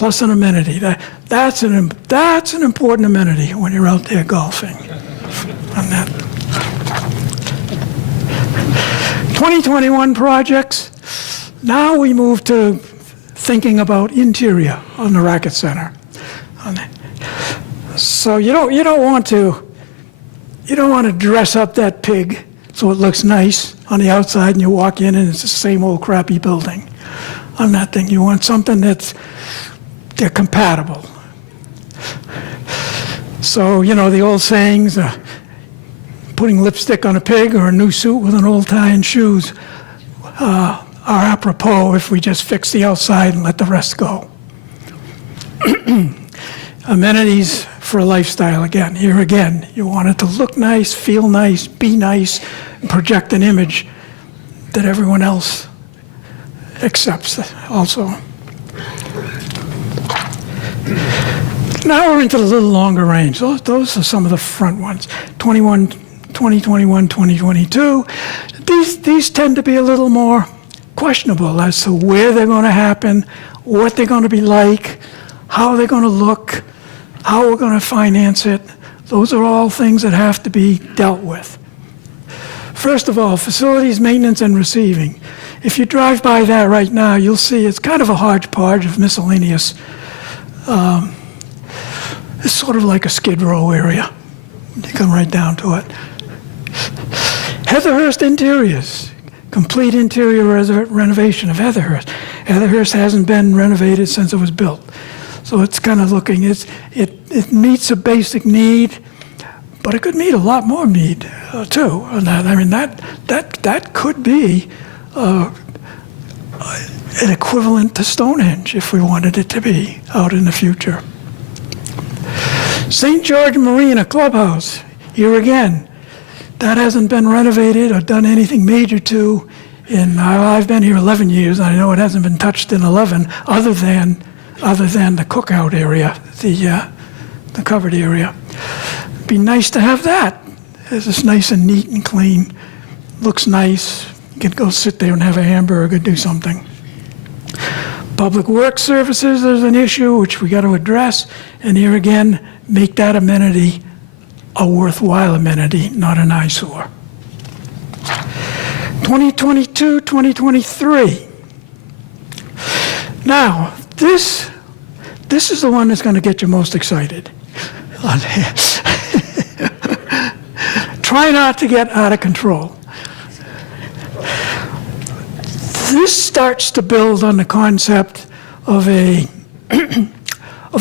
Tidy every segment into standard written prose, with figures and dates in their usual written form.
plus an amenity. That's an important amenity when you're out there golfing. On that. 2021 projects. Now we move to thinking about interior on the racket center. So you don't want to dress up that pig so it looks nice on the outside and you walk in and it's the same old crappy building. On that thing, you want something they're compatible. So, the old sayings, putting lipstick on a pig or a new suit with an old tie and shoes are apropos if we just fix the outside and let the rest go. Amenities for a lifestyle again. Here again, you want it to look nice, feel nice, be nice, and project an image that everyone else accepts also. Now we're into the little longer range. Those are some of the front ones. 2021, 2022. These tend to be a little more questionable as to where they're going to happen, what they're going to be like, how they're going to look, how we're going to finance it. Those are all things that have to be dealt with. First of all, facilities maintenance and receiving. If you drive by that right now, you'll see it's kind of a hodgepodge of miscellaneous. It's sort of like a Skid Row area. You come right down to it. Heatherhurst Interiors. Complete interior renovation of Heatherhurst. Heatherhurst hasn't been renovated since it was built. So it's kind of looking, it meets a basic need, but it could meet a lot more need too. And that could be an equivalent to Stonehenge if we wanted it to be out in the future. St. George Marina Clubhouse, here again, that hasn't been renovated or done anything major to I've been here 11 years, and I know it hasn't been touched in 11 other than the cookout area, the covered area. It'd be nice to have that. It's just nice and neat and clean. Looks nice. You can go sit there and have a hamburger, do something. Public works services, there's an issue which we got to address. And here again, make that amenity a worthwhile amenity, not an eyesore. 2022, 2023. Now, this is the one that's going to get you most excited. Try not to get out of control. This starts to build on the concept of a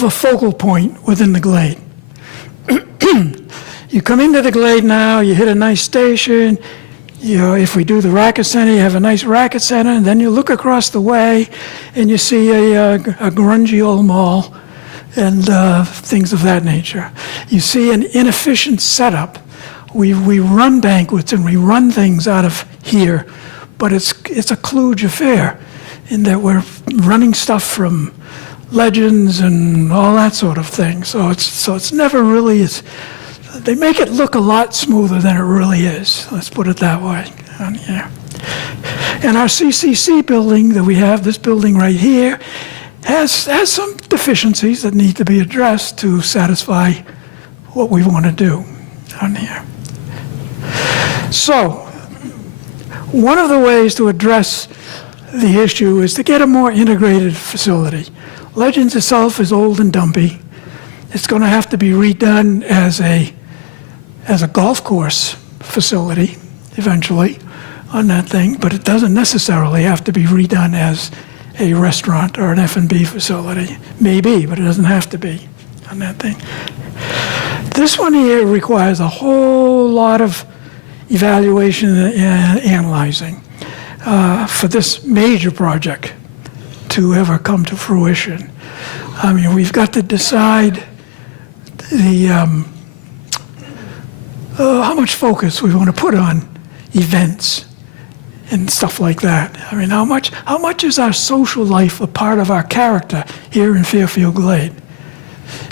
focal point within the glade. You come into the glade now, you hit a nice station. If we do the racket center, you have a nice racket center, and then you look across the way and you see a grungy old mall and things of that nature. You see an inefficient setup. We run banquets and we run things out of here, but it's a kludge affair in that we're running stuff from legends and all that sort of thing. So it's never really they make it look a lot smoother than it really is. Let's put it that way. And our CCC building that we have, this building right here, has some deficiencies that need to be addressed to satisfy what we want to do on here. So, one of the ways to address the issue is to get a more integrated facility. Legends itself is old and dumpy. It's going to have to be redone as a golf course facility eventually on that thing, but it doesn't necessarily have to be redone as a restaurant or an F&B facility. Maybe, but it doesn't have to be on that thing. This one here requires a whole lot of evaluation and analyzing for this major project to ever come to fruition. I mean, we've got to decide how much focus we want to put on events and stuff like that. I mean, how much is our social life a part of our character here in Fairfield Glade?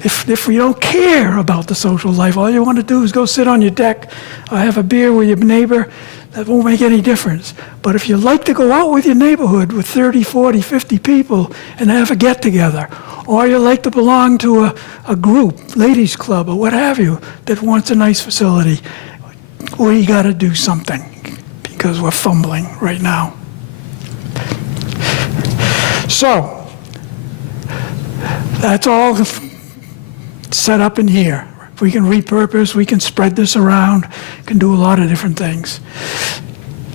If we don't care about the social life, all you want to do is go sit on your deck or have a beer with your neighbor, that won't make any difference. But if you like to go out with your neighborhood with 30, 40, 50 people and have a get-together, or you like to belong to a group, ladies club, or what have you, that wants a nice facility, we got to do something because we're fumbling right now. So, that's all set up in here. If we can repurpose, we can spread this around, can do a lot of different things.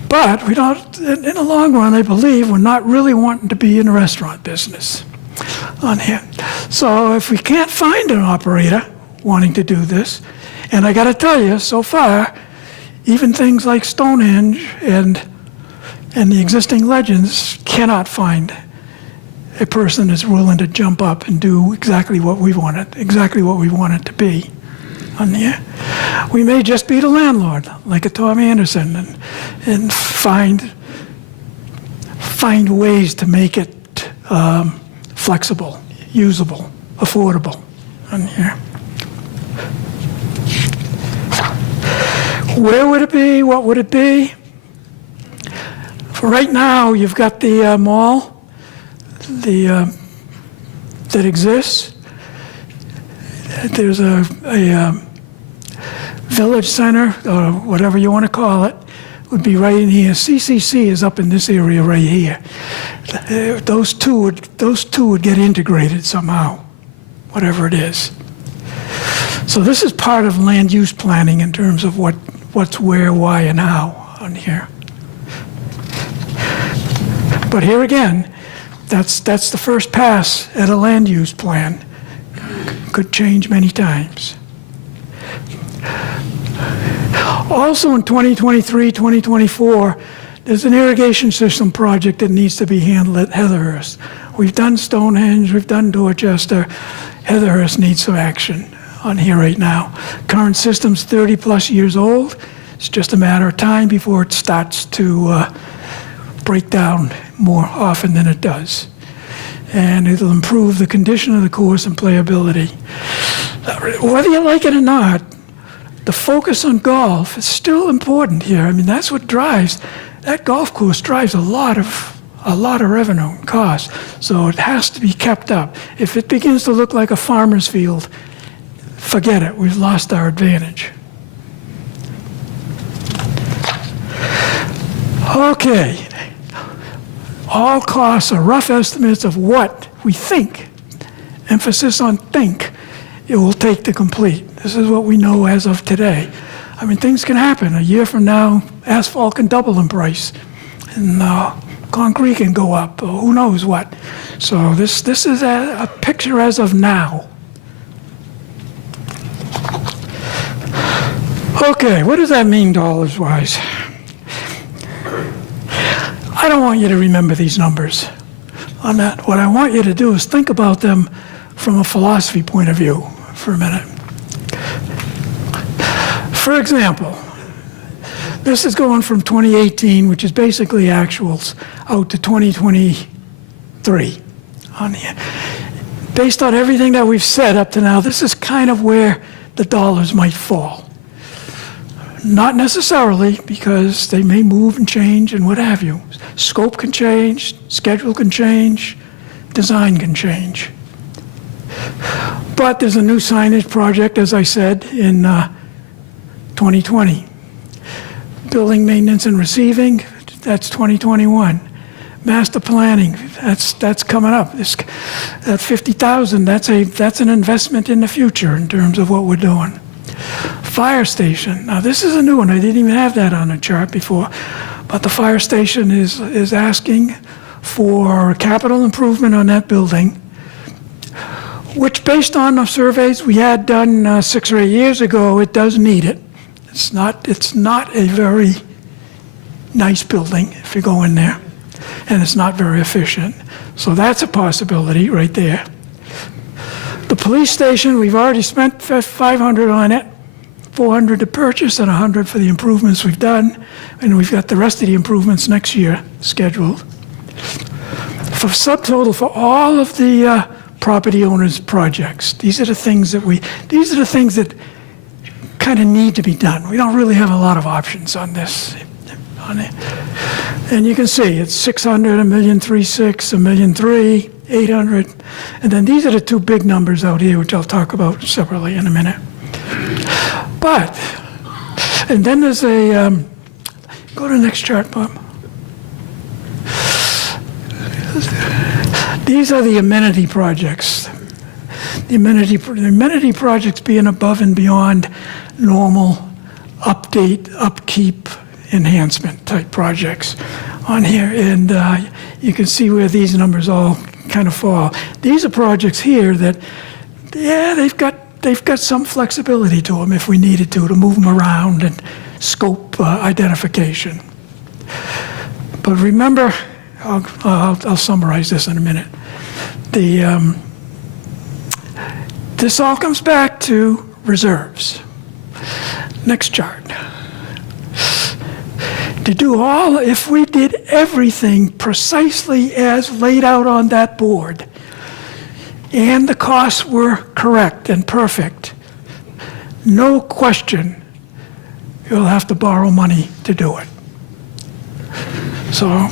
But we don't, in the long run, I believe, we're not really wanting to be in the restaurant business on here. So if we can't find an operator wanting to do this, and I got to tell you, so far, even things like Stonehenge and the existing Legends cannot find a person that's willing to jump up and do exactly what we want it to be on here. We may just be the landlord, like a Tom Anderson, and find ways to make it flexible, usable, affordable on here. Where would it be? What would it be? For right now, you've got the mall that exists. There's a village center, or whatever you want to call it, would be right in here. CCC is up in this area right here. Those two would get integrated somehow, whatever it is. So this is part of land use planning in terms of what's where, why, and how on here. But here again, that's the first pass at a land use plan. Could change many times. Also in 2023, 2024, there's an irrigation system project that needs to be handled at Heatherhurst. We've done Stonehenge, we've done Dorchester. Heatherhurst needs some action on here right now. Current system's 30 plus years old. It's just a matter of time before it starts to break down more often than it does. And it'll improve the condition of the course and playability. Whether you like it or not, the focus on golf is still important here. I mean, that's what drives, that golf course drives a lot of revenue and cost. So it has to be kept up. If it begins to look like a farmer's field, forget it, we've lost our advantage. Okay. All costs are rough estimates of what we think, emphasis on think, it will take to complete. This is what we know as of today. I mean, things can happen. A year from now, asphalt can double in price, and concrete can go up, or who knows what. So this is a picture as of now. Okay, what does that mean dollars-wise? I don't want you to remember these numbers on that. What I want you to do is think about them from a philosophy point of view for a minute. For example, this is going from 2018, which is basically actuals, out to 2023 on here. Based on everything that we've said up to now, this is kind of where the dollars might fall. Not necessarily, because they may move and change and what have you. Scope can change, schedule can change, design can change. But there's a new signage project, as I said, in 2020. Building maintenance and receiving, that's 2021. Master planning, that's coming up. That 50,000, that's an investment in the future in terms of what we're doing. Fire station. Now this is a new one. I didn't even have that on the chart before, but the fire station is asking for capital improvement on that building, which, based on the surveys we had done 6 or 8 years ago, it does need it. It's not a very nice building if you go in there, and it's not very efficient. So that's a possibility right there. The police station, we've already spent $500 on it, $400 to purchase and $100 for the improvements we've done, and we've got the rest of the improvements next year scheduled. For subtotal for all of the property owners' projects, these are the things that kind of need to be done. We don't really have a lot of options on this. And you can see it's 600, 1,360,000, 1,300,000, 800, and then these are the two big numbers out here, which I'll talk about separately in a minute. But, and then there's a, go to the next chart, Bob. These are the amenity projects. The amenity projects being above and beyond normal update, upkeep, enhancement type projects on here. And you can see where these numbers all kind of fall. These are projects here that, yeah, they've got some flexibility to them if we needed to move them around and scope identification. But remember, I'll summarize this in a minute. This all comes back to reserves. Next chart. If we did everything precisely as laid out on that board, and the costs were correct and perfect, no question, you'll have to borrow money to do it. So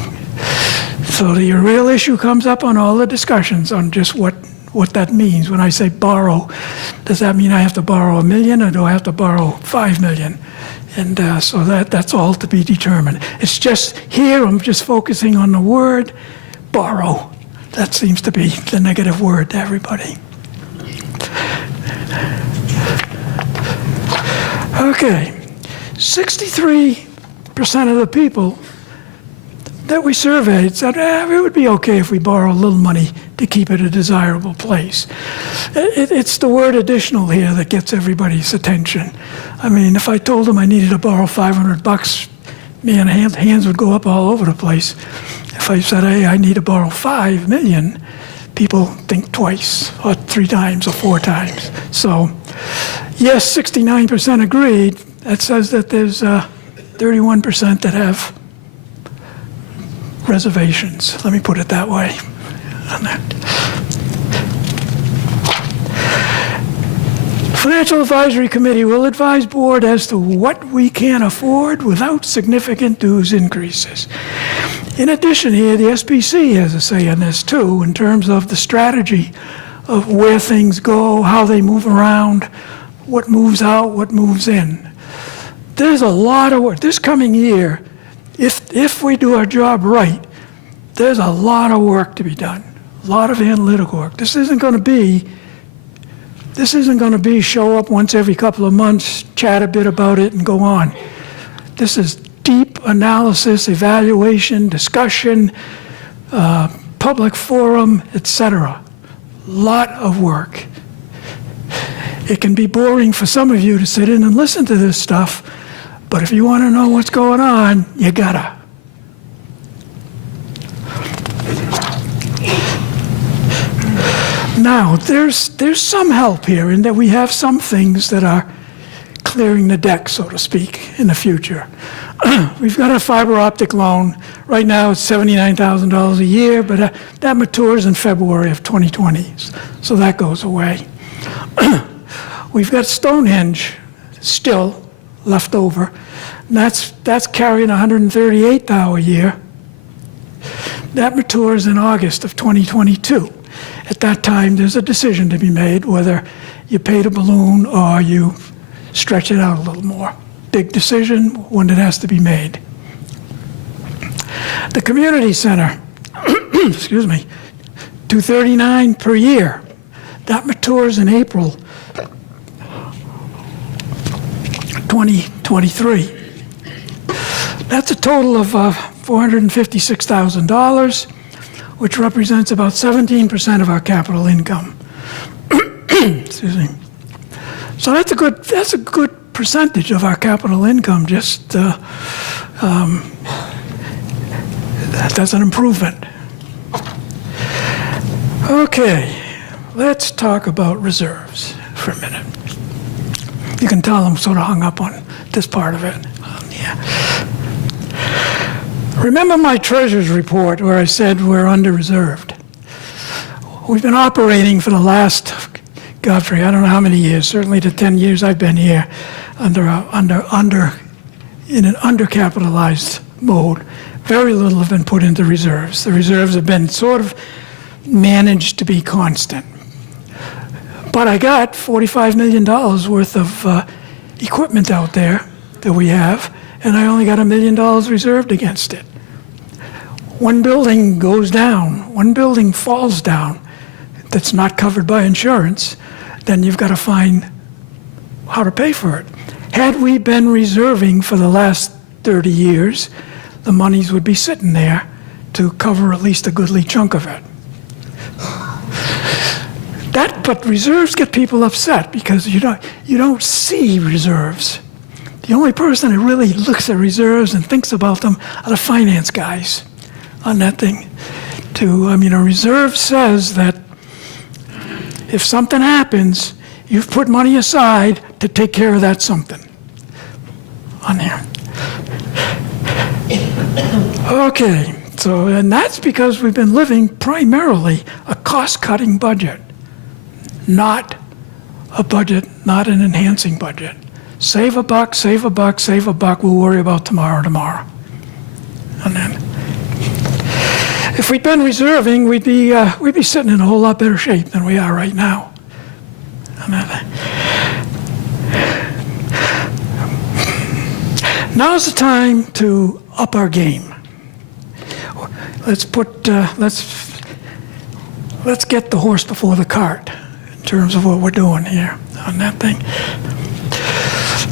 the real issue comes up on all the discussions on just what that means. When I say borrow, does that mean I have to borrow $1 million or do I have to borrow $5 million? And so that's all to be determined. It's just here, I'm just focusing on the word borrow. That seems to be the negative word to everybody. Okay, 63% of the people that we surveyed said, it would be okay if we borrow a little money to keep it a desirable place. It's the word additional here that gets everybody's attention. I mean, if I told them I needed to borrow $500, man, hands would go up all over the place. If I said, hey, I need to borrow $5 million, people think twice or 3 times or 4 times. So, yes, 69% agreed. That says that there's 31% that have reservations. Let me put it that way on that. Financial Advisory Committee will advise board as to what we can afford without significant dues increases. In addition here, the SBC has a say in this too, in terms of the strategy of where things go, how they move around, what moves out, what moves in. There's a lot of work. This coming year, if we do our job right, there's a lot of work to be done, a lot of analytical work. This isn't going to be show up once every couple of months, chat a bit about it, and go on. This is deep analysis, evaluation, discussion, public forum, etc. Lot of work. It can be boring for some of you to sit in and listen to this stuff, but if you want to know what's going on, you gotta. Now, there's some help here in that we have some things that are clearing the deck, so to speak, in the future. We've got a fiber optic loan. Right now it's $79,000 a year, but that matures in February of 2020, so that goes away. We've got Stonehenge still left over, and that's carrying $138,000 a year. That matures in August of 2022. At that time, there's a decision to be made whether you pay the balloon or you stretch it out a little more. Big decision, one that has to be made. The community center, excuse me, $239,000 per year. That matures in April 2023. That's a total of $456,000, which represents about 17% of our capital income. Excuse me. So that's a good percentage of our capital income. Just that's an improvement. Okay, let's talk about reserves for a minute. You can tell I'm sort of hung up on this part of it. Yeah. Remember my treasurer's report where I said we're under-reserved? We've been operating for the last, Godfrey, I don't know how many years, certainly the 10 years I've been here, in an undercapitalized mode. Very little have been put into reserves. The reserves have been sort of managed to be constant. But I got $45 million worth of equipment out there that we have, and I only got $1 million reserved against it. One building goes down, one building falls down that's not covered by insurance, then you've got to find how to pay for it. Had we been reserving for the last 30 years, the monies would be sitting there to cover at least a goodly chunk of it. But reserves get people upset because you don't see reserves. The only person that really looks at reserves and thinks about them are the finance guys on that thing. A reserve says that if something happens, you've put money aside to take care of that something on there. Okay, and that's because we've been living primarily a cost-cutting budget, not a budget, not an enhancing budget. Save a buck, save a buck, save a buck, we'll worry about tomorrow. And then, if we'd been reserving, we'd be sitting in a whole lot better shape than we are right now. And then, now's the time to up our game. Let's get the horse before the cart in terms of what we're doing here on that thing.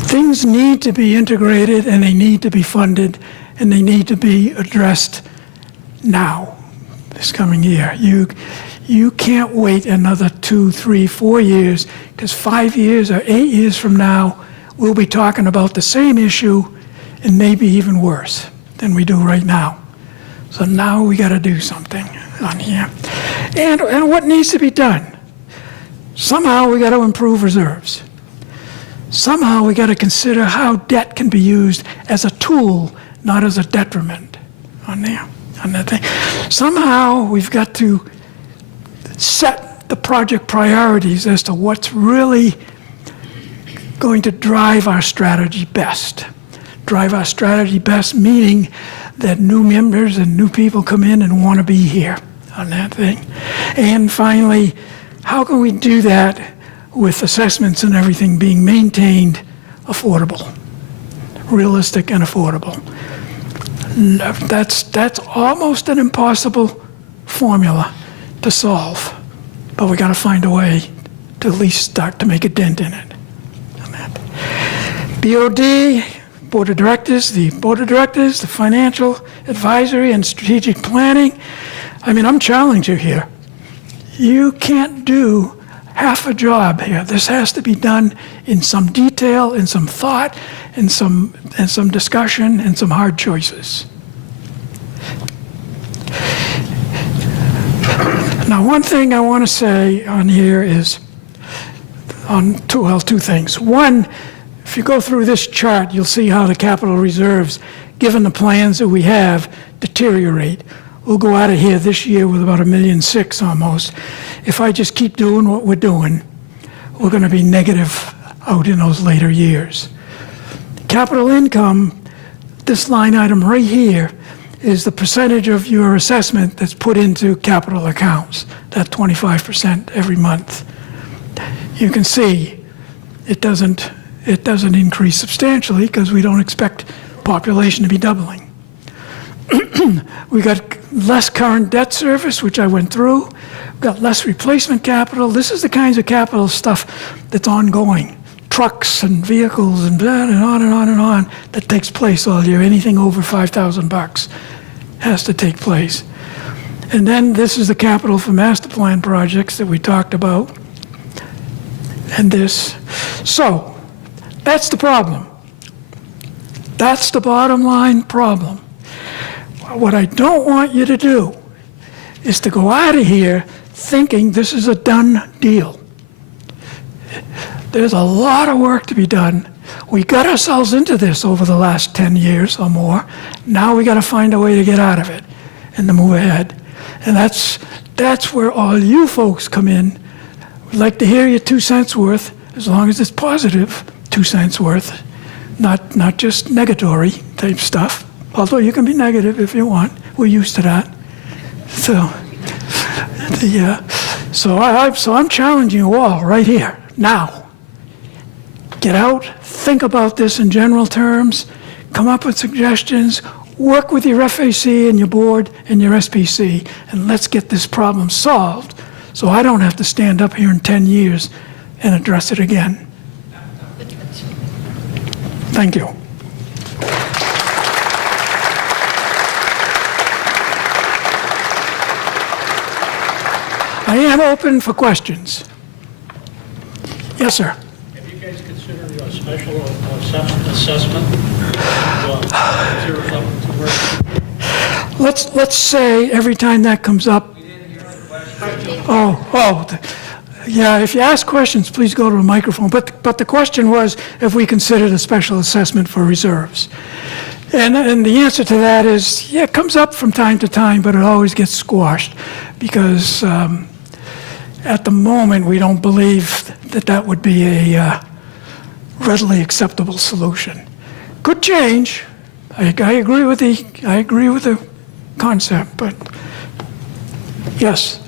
Things need to be integrated, and they need to be funded, and they need to be addressed now, this coming year. You can't wait another 2, 3, 4 years, because 5 years or 8 years from now, we'll be talking about the same issue and maybe even worse than we do right now. So now we got to do something on here. And what needs to be done? Somehow we got to improve reserves. Somehow we got to consider how debt can be used as a tool, not as a detriment on that thing. Somehow we've got to set the project priorities as to what's really going to drive our strategy best. Drive our strategy best, meaning that new members and new people come in and want to be here on that thing. And finally, how can we do that with assessments and everything being maintained affordable, realistic and affordable? That's almost an impossible formula to solve, but we got to find a way to at least start to make a dent in it. BOD, Board of Directors, the Financial Advisory and Strategic Planning. I'm challenging you here. You can't do half a job here. This has to be done in some detail, in some thought, in some discussion, and some hard choices. Now, one thing I want to say on here is two things. One, if you go through this chart, you'll see how the capital reserves, given the plans that we have, deteriorate. We'll go out of here this year with about $1.6 million almost. If I just keep doing what we're doing, we're going to be negative out in those later years. Capital income, this line item right here, is the percentage of your assessment that's put into capital accounts, that 25% every month. You can see it doesn't increase substantially because we don't expect population to be doubling. We got less current debt service, which I went through. We've got less replacement capital. This is the kinds of capital stuff that's ongoing. Trucks and vehicles and on and on and on that takes place all year. Anything over $5,000 has to take place. And then this is the capital for master plan projects that we talked about. And this. So that's the problem. That's the bottom line problem. What I don't want you to do is to go out of here thinking this is a done deal. There's a lot of work to be done. We got ourselves into this over the last 10 years or more. Now we got to find a way to get out of it and to move ahead. And that's where all you folks come in. We'd like to hear your 2 cents worth, as long as it's positive 2 cents worth, not just negatory type stuff. Although you can be negative if you want. We're used to that. So, So I'm challenging you all right here, now. Get out, think about this in general terms, come up with suggestions, work with your FAC and your board and your SPC, and let's get this problem solved so I don't have to stand up here in 10 years and address it again. Thank you. I am open for questions. Yes, sir. Have you guys considered a special assessment? Let's say every time that comes up. Yeah, if you ask questions, please go to a microphone. But the question was if we considered a special assessment for reserves. And the answer to that is, yeah, it comes up from time to time, but it always gets squashed because at the moment we don't believe that would be a readily acceptable solution. Could change. I agree with the concept, but yes.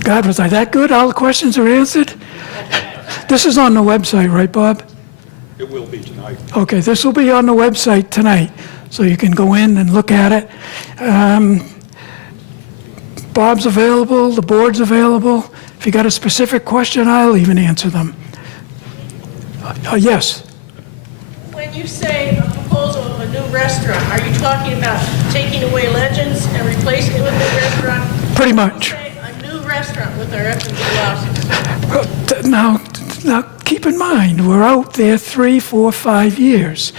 God, was I that good? All the questions are answered? This is on the website, right, Bob? It will be tonight. Okay, this will be on the website tonight, so you can go in and look at it. Bob's available, the board's available. If you got a specific question, I'll even answer them. Yes. When you say a proposal of a new restaurant, are you talking about taking away Legends and replacing it with a new restaurant? Pretty much. Say a new restaurant with our F&B license. Now, keep in mind, we're out there 3, 4, 5 years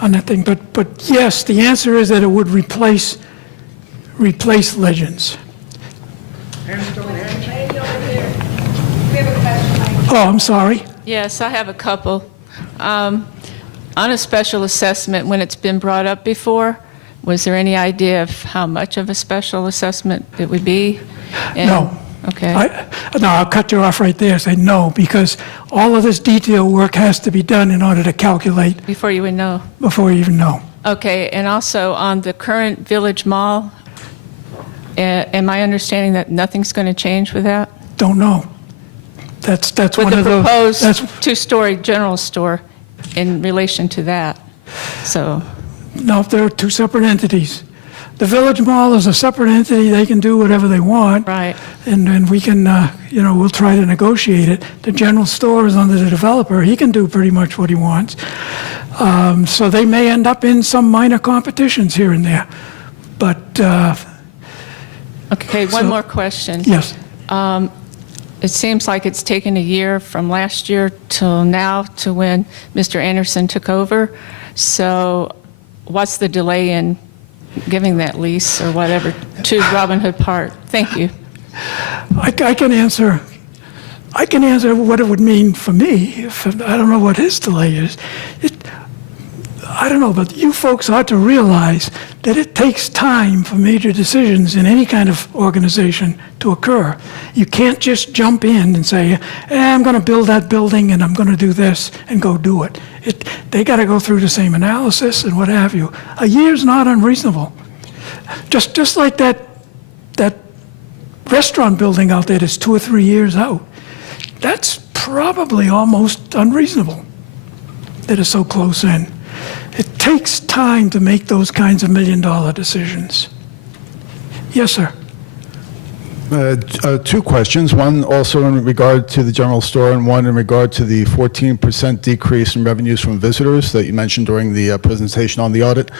on that thing. But yes, the answer is that it would replace Legends. Oh, I'm sorry. Yes, I have a couple. On a special assessment, when it's been brought up before, was there any idea of how much of a special assessment it would be? No. Okay. No, I'll cut you off right there. Say no, because all of this detail work has to be done in order to calculate Before you would know. before you even know. Okay, and also on the current Village Mall, am I understanding that nothing's going to change with that? Don't know. That's With one the of those. proposed That's two-story general store in relation to that? So, no, there are two separate entities. The Village Mall is a separate entity. They can do whatever they want. right. And we can, we'll try to negotiate it. The general store is under the developer. He can do pretty much what he wants. So they may end up in some minor competitions here and there. But, Okay, one more question. yes, It seems like it's taken a year from last year till now to when Mr. Anderson took over. So what's the delay in giving that lease or whatever to Robin Hood Park? Thank you. I can answer what it would mean for me. I don't know what his delay is. I don't know, but you folks ought to realize that it takes time for major decisions in any kind of organization to occur. You can't just jump in and say, I'm going to build that building and I'm going to do this and go do it. They got to go through the same analysis and what have you. A year's not unreasonable. Just like that restaurant building out there that's 2 or 3 years out. That's probably almost unreasonable that it's so close in. It takes time to make those kinds of million-dollar decisions. Yes, sir. Two questions, one also in regard to the general store and one in regard to the 14% decrease in revenues from visitors that you mentioned during the presentation on the audit.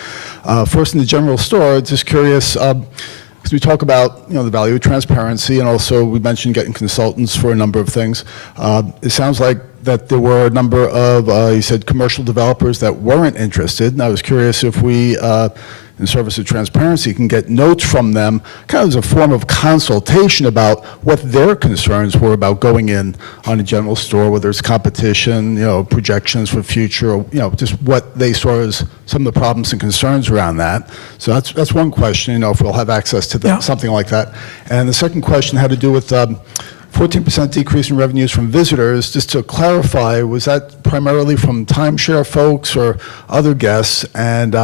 First, in the general store, just curious, because we talk about the value of transparency, and also we mentioned getting consultants for a number of things. It sounds like that there were a number of, you said, commercial developers that weren't interested, and I was curious if we, in service of transparency, can get notes from them, kind of as a form of consultation about what their concerns were about going in on a general store, whether it's competition, projections for future, or just what they saw as some of the problems and concerns around that. So that's one question, if we'll have access to something like that. And the second question had to do with 14% decrease in revenues from visitors. Just to clarify, was that primarily from timeshare folks or other guests? And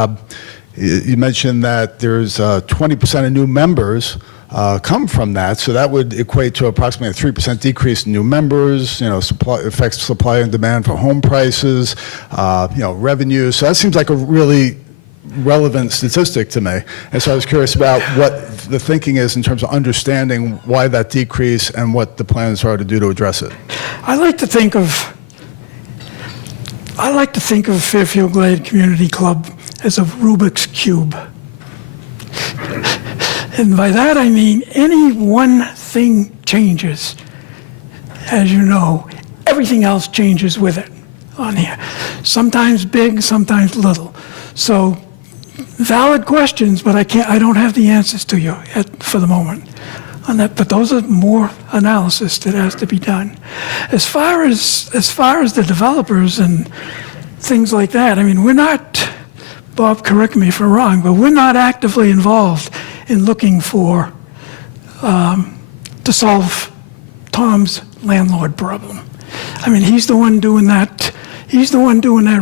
you mentioned that there's 20% of new members come from that. So that would equate to approximately a 3% decrease in new members, affects supply and demand for home prices, revenue. So that seems like a really relevant statistic to me. And so I was curious about what the thinking is in terms of understanding why that decrease and what the plans are to do to address it. I like to think of Fairfield Glade Community Club as a Rubik's Cube. And by that I mean any one thing changes, as you know, everything else changes with it on here. Sometimes big, sometimes little. So valid questions, but I don't have the answers to you for the moment on that. But those are more analysis that has to be done. As far as the developers and things like that, I mean, we're not, Bob, correct me if I'm wrong, but we're not actively involved in looking for, to solve Tom's landlord problem. I mean, he's the one doing that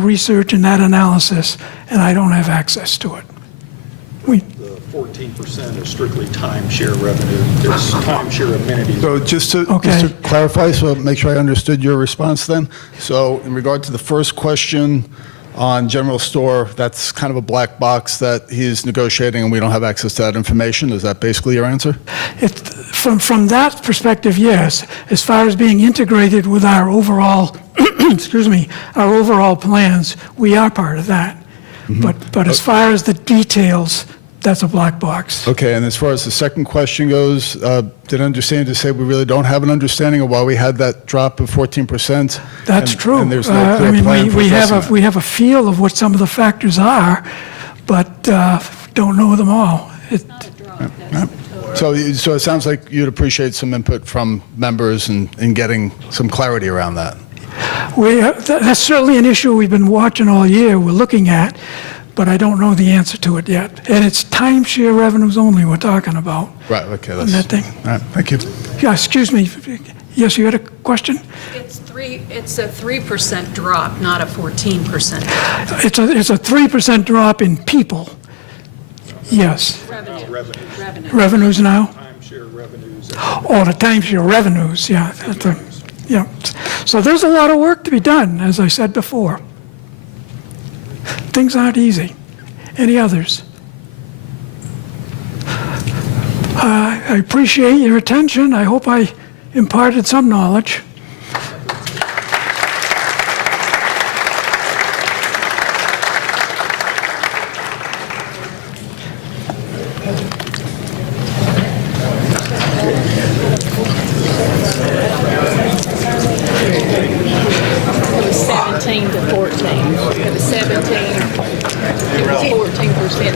research and that analysis, and I don't have access to it. The 14% is strictly timeshare revenue. There's timeshare amenities. So just to clarify, so make sure I understood your response then. So in regard to the first question on general store, that's kind of a black box that he's negotiating and we don't have access to that information. Is that basically your answer? From that perspective, yes. As far as being integrated with our overall, our overall plans, we are part of that. But as far as the details, that's a black box. Okay, and as far as the second question goes, did I understand you to say we really don't have an understanding of why we had that drop of 14%? That's true. And there's no clear plan for addressing that? We have a feel of what some of the factors are, but don't know them all. So it sounds like you'd appreciate some input from members in getting some clarity around that. That's certainly an issue we've been watching all year, we're looking at, but I don't know the answer to it yet. And it's timeshare revenues only we're talking about. Right, okay. On that thing. All right, thank you. Yeah, excuse me. Yes, you had a question? It's a 3% drop, not a 14% drop. It's a 3% drop in people. Yes. Revenue. Revenues now? Timeshare revenues. Oh, the timeshare revenues, yeah. Yeah. So there's a lot of work to be done, as I said before. Things aren't easy. Any others? I appreciate your attention. I hope I imparted some knowledge. It was 17 to 14. It was 17